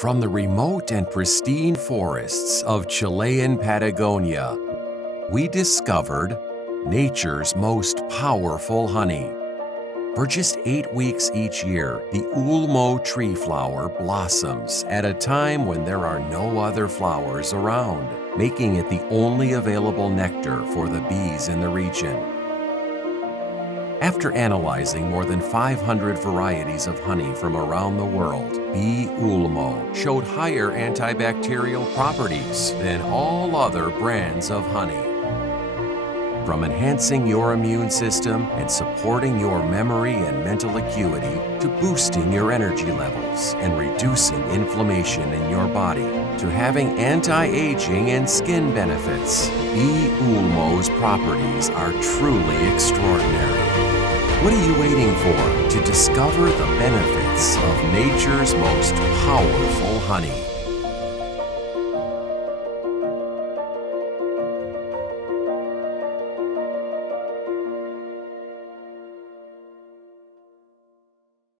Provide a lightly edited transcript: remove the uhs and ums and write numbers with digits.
From the remote and pristine forests of Chilean Patagonia, we discovered nature's most powerful honey. For just 8 weeks each year, the ulmo tree flower blossoms at a time when there are no other flowers around, making it the only available nectar for the bees in the region. After analyzing more than 500 varieties of honey from around the world, BEE ULMO showed higher antibacterial properties than all other brands of honey. From enhancing your immune system and supporting your memory and mental acuity to boosting your energy levels and reducing inflammation in your body to having anti-aging and skin benefits, BEE ULMO's properties are truly extraordinary. What are you waiting for to discover the benefits of nature's most powerful honey?